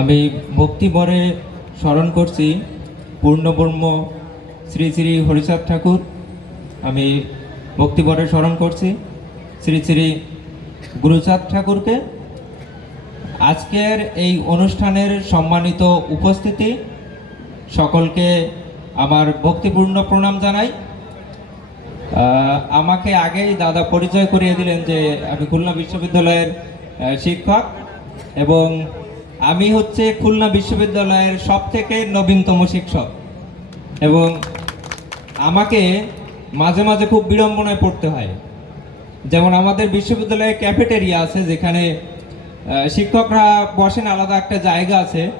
আমি ভক্তিবরে স্মরণ করছি পূর্ণব্রহ্ম শ্রী শ্রী হরিচাঁদ ঠাকুর। আমি ভক্তিবরে স্মরণ করছি শ্রী শ্রী গুরুচাঁদ ঠাকুরকে। আজকের এই অনুষ্ঠানের সম্মানিত উপস্থিতি, সকলকে আমার ভক্তিপূর্ণ প্রণাম জানাই। আমাকে আগেই দাদা পরিচয় করিয়ে দিলেন যে আমি খুলনা বিশ্ববিদ্যালয়ের শিক্ষক এবং আমি হচ্ছে খুলনা বিশ্ববিদ্যালয়ের সব থেকে নবীনতম শিক্ষক। এবং আমাকে মাঝে মাঝে খুব বিড়ম্বনায় পড়তে হয়। যেমন আমাদের বিশ্ববিদ্যালয়ে ক্যাফেটেরিয়া আছে, যেখানে শিক্ষকরা বসেন আলাদা একটা জায়গা আছে।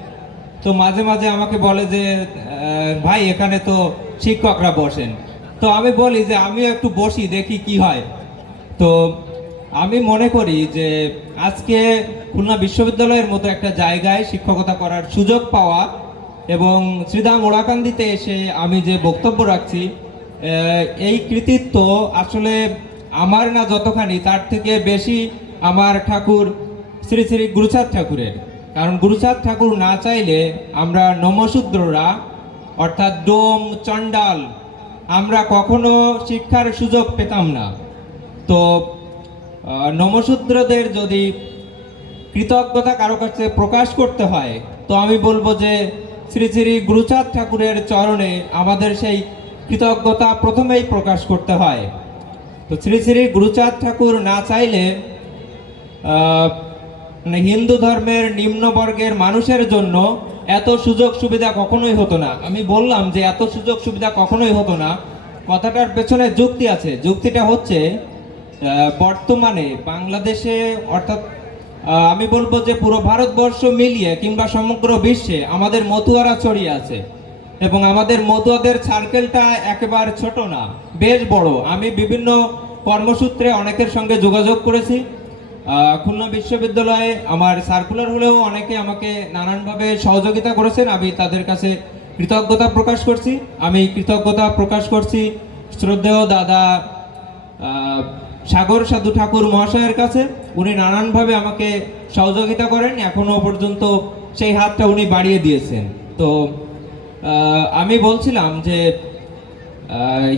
তো মাঝে মাঝে আমাকে বলে যে ভাই, এখানে তো শিক্ষকরা বসেন। তো আমি বলি যে, আমিও একটু বসি, দেখি কি হয়। তো আমি মনে করি যে আজকে খুলনা বিশ্ববিদ্যালয়ের মতো একটা জায়গায় শিক্ষকতা করার সুযোগ পাওয়া এবং শ্রীধাম ওড়াকান্দিতে এসে আমি যে বক্তব্য রাখছি এই কৃতিত্ব আসলে আমার না যতখানি, তার থেকে বেশি আমার ঠাকুর শ্রী শ্রী গুরুচাঁদ ঠাকুরের। কারণ গুরুচাঁদ ঠাকুর না চাইলে আমরা নমশূদ্ররা অর্থাৎ ডোম, চণ্ডাল, আমরা কখনো শিক্ষার সুযোগ পেতাম না। তো নমশূদ্রদের যদি কৃতজ্ঞতা কারও কাছে প্রকাশ করতে হয়, তো আমি বলব যে শ্রী শ্রী গুরুচাঁদ ঠাকুরের চরণে আমাদের সেই কৃতজ্ঞতা প্রথমেই প্রকাশ করতে হয়। তো শ্রী শ্রী গুরুচাঁদ ঠাকুর না চাইলে মানে হিন্দু ধর্মের নিম্নবর্গের মানুষের জন্য এত সুযোগ সুবিধা কখনোই হতো না। আমি বললাম যে এত সুযোগ সুবিধা কখনোই হতো না। কথাটার পেছনে যুক্তি আছে। যুক্তিটা হচ্ছে বর্তমানে বাংলাদেশে, অর্থাৎ আমি বলব যে পুরো ভারতবর্ষ মিলিয়ে কিংবা সমগ্র বিশ্বে আমাদের মতুয়ারা ছড়িয়ে আছে। এবং আমাদের মতুয়াদের সার্কেলটা একেবারে ছোট না, বেশ বড়। আমি বিভিন্ন কর্মসূত্রে অনেকের সঙ্গে যোগাযোগ করেছি। খুলনা বিশ্ববিদ্যালয়ে আমার সার্কুলার হলেও অনেকে আমাকে নানানভাবে সহযোগিতা করেছেন। আমি তাদের কাছে কৃতজ্ঞতা প্রকাশ করছি। আমি কৃতজ্ঞতা প্রকাশ করছি। শ্রদ্ধেয় দাদা সাগর সাধু ঠাকুর মহাশয়ের কাছে। উনি নানানভাবে আমাকে সহযোগিতা করেন। এখনও পর্যন্ত সেই হাতটা উনি বাড়িয়ে দিয়েছেন। তো আমি বলছিলাম যে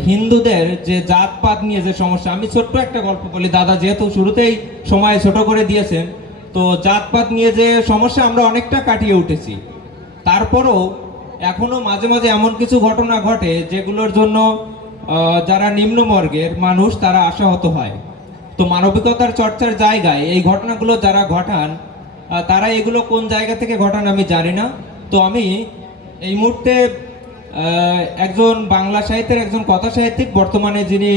হিন্দুদের যে জাতপাত নিয়ে যে সমস্যা, আমি ছোট্ট একটা গল্প বলি। দাদা যেহেতু শুরুতেই সময় ছোট করে দিয়েছেন, তো জাতপাত নিয়ে যে সমস্যা আমরা অনেকটা কাটিয়ে উঠেছি। তারপরও এখনও মাঝে মাঝে এমন কিছু ঘটনা ঘটে যেগুলোর জন্য যারা নিম্নবর্গের মানুষ তারা আশাহত হয়। তো মানবিকতার চর্চার জায়গায় এই ঘটনাগুলো যারা ঘটান তারা এগুলো কোন জায়গা থেকে ঘটান আমি জানি না। তো আমি এই মুহূর্তে একজন বাংলা সাহিত্যের একজন কথা সাহিত্যিক বর্তমানে যিনি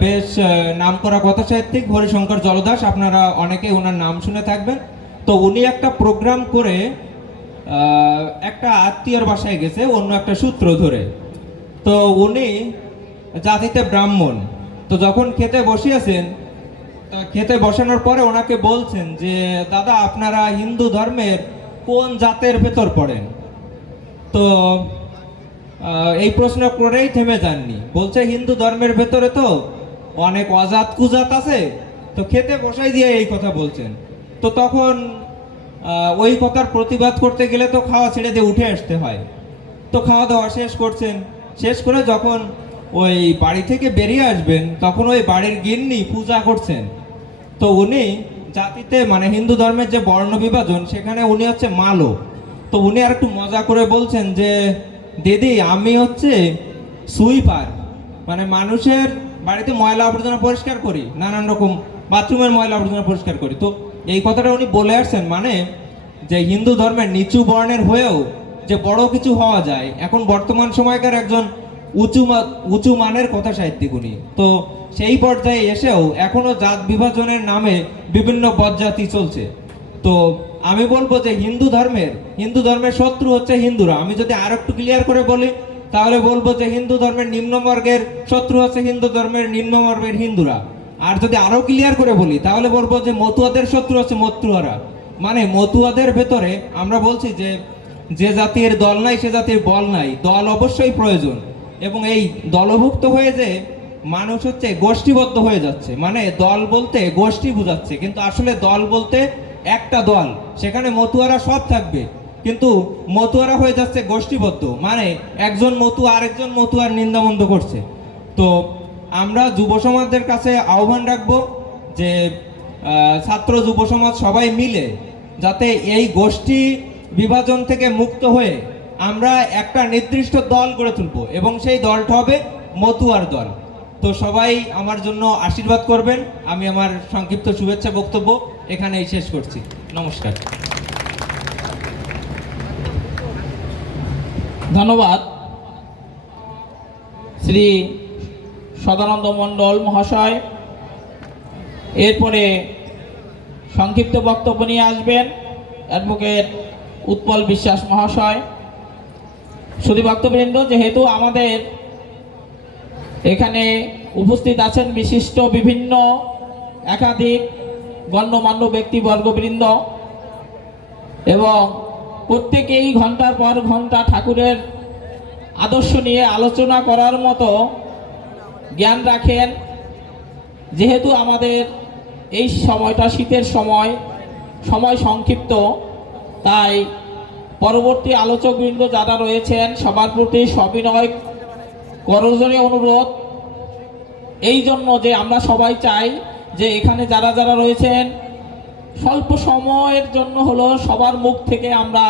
বেশ আহ, নামকরা কথা সাহিত্যিক হরিশঙ্কর জলদাস আপনারা অনেকে ওনার নাম শুনে থাকবেন। তো উনি একটা প্রোগ্রাম করে একটা আত্মীয়র বাসায় গেছে অন্য একটা সূত্র ধরে। তো উনি জাতিতে ব্রাহ্মণ। তো যখন খেতে বসিয়েছেন খেতে বসানোর পরে ওনাকে বলছেন যে, দাদা, আপনারা হিন্দু ধর্মের কোন জাতের ভেতর পড়েন? তো এই প্রশ্ন করেই থেমে যাননি। বলছে, হিন্দু ধর্মের ভেতরে তো অনেক অজাত কুজাত আছে। তো খেতে বসাই দিয়ে এই কথা বলছেন। তো তখন ওই কথার প্রতিবাদ করতে গেলে তো খাওয়া ছেড়ে দিয়ে উঠে আসতে হয়। তো খাওয়া দাওয়া শেষ করছেন। শেষ করে যখন ওই বাড়ি থেকে বেরিয়ে আসবেন, তখন ওই বাড়ির গিন্নি পূজা করছেন। তো উনি জাতিতে মানে হিন্দু ধর্মের যে বর্ণ বিভাজন, সেখানে উনি হচ্ছে মালো। তো উনি আর একটু মজা করে বলছেন যে, দিদি, আমি হচ্ছে সুইপার। মানে মানুষের বাড়িতে ময়লা আবর্জনা পরিষ্কার করি, নানান রকম বাথরুমের ময়লা আবর্জনা পরিষ্কার করি। তো এই কথাটা উনি বলে আসছেন মানে যে হিন্দু ধর্মের নিচু বর্ণের হয়েও যে বড় কিছু হওয়া যায়। এখন বর্তমান সময়কার একজন উঁচু উঁচু মানের কথা সাহিত্যিক উনি তো সেই পর্যায়ে এসেও এখনও জাত বিভাজনের নামে বিভিন্ন বদজাতি চলছে। তো আমি বলব যে হিন্দু ধর্মের হিন্দু ধর্মের শত্রু হচ্ছে হিন্দুরা। আমি যদি আর একটু ক্লিয়ার করে বলি, তাহলে বলব যে হিন্দু ধর্মের নিম্নবর্গের শত্রু হচ্ছে হিন্দু ধর্মের নিম্নবর্গের হিন্দুরা। আর যদি আরও ক্লিয়ার করে বলি, তাহলে বলব যে মতুয়াদের শত্রু হচ্ছে মতুয়ারা। মানে মতুয়াদের ভেতরে আমরা বলছি যে যে জাতির দল নাই, সে জাতির বল নাই। দল অবশ্যই প্রয়োজন। এবং এই দলভুক্ত হয়ে যে মানুষ হচ্ছে গোষ্ঠীবদ্ধ হয়ে যাচ্ছে মানে দল বলতে গোষ্ঠী বোঝাচ্ছে, কিন্তু আসলে দল বলতে একটা দল, সেখানে মতুয়ারা সব থাকবে, কিন্তু মতুয়ারা হয়ে যাচ্ছে গোষ্ঠীবদ্ধ মানে একজন মতুয়া আরেকজন মতুয়ার নিন্দামন্দ করছে। তো আমরা যুব সমাজদের কাছে আহ্বান রাখব যে ছাত্র যুব সমাজ সবাই মিলে যাতে এই গোষ্ঠী বিভাজন থেকে মুক্ত হয়ে আমরা একটা নির্দিষ্ট দল গড়ে তুলব এবং সেই দলটা হবে মতুয়ার দল। তো সবাই আমার জন্য আশীর্বাদ করবেন। আমি আমার সংক্ষিপ্ত শুভেচ্ছা বক্তব্য এখানেই শেষ করছি। নমস্কার। ধন্যবাদ। শ্রী সদানন্দ মণ্ডল মহাশয়। এরপরে সংক্ষিপ্ত বক্তব্য নিয়ে আসবেন অ্যাডভোকেট উৎপল বিশ্বাস মহাশয়। শুধু বক্তবৃন্দ যেহেতু আমাদের এখানে উপস্থিত আছেন বিশিষ্ট বিভিন্ন একাধিক গণ্যমান্য ব্যক্তিবর্গবৃন্দ এবং প্রত্যেকেই ঘণ্টার পর ঘণ্টা ঠাকুরের আদর্শ নিয়ে আলোচনা করার মতো জ্ঞান রাখেন। যেহেতু আমাদের এই সময়টা শীতের সময় সময় সংক্ষিপ্ত, তাই পরবর্তী আলোচকবৃন্দ যারা রয়েছেন, সবার প্রতি সবিনয় করজনে অনুরোধ। এই জন্য যে আমরা সবাই চাই যে এখানে যারা যারা রয়েছেন, স্বল্প সময়ের জন্য হলো সবার মুখ থেকে আমরা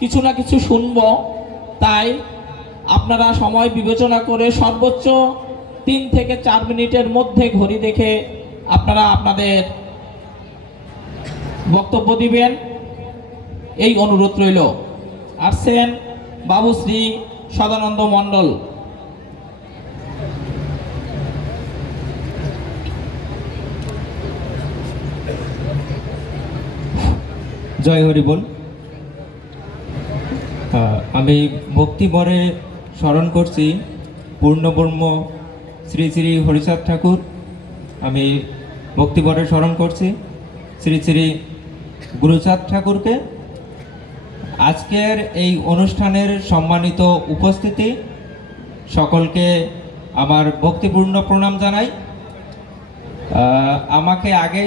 কিছু না কিছু শুনব। তাই আপনারা সময় বিবেচনা করে সর্বোচ্চ তিন থেকে চার মিনিটের মধ্যে ঘড়ি দেখে আপনারা আপনাদের বক্তব্য দিবেন। এই অনুরোধ রইল। আসছেন বাবুশ্রী সদানন্দ মণ্ডল। জয় হরি বল। আহ, আমি ভক্তিবরে স্মরণ করছি পূর্ণব্রহ্ম শ্রী শ্রী হরিচাঁদ ঠাকুর। আমি ভক্তিবরে স্মরণ করছি শ্রী শ্রী গুরুচাঁদ ঠাকুরকে। আজকের এই অনুষ্ঠানের সম্মানিত উপস্থিতি। সকলকে আমার ভক্তিপূর্ণ প্রণাম জানাই। আমাকে আগেই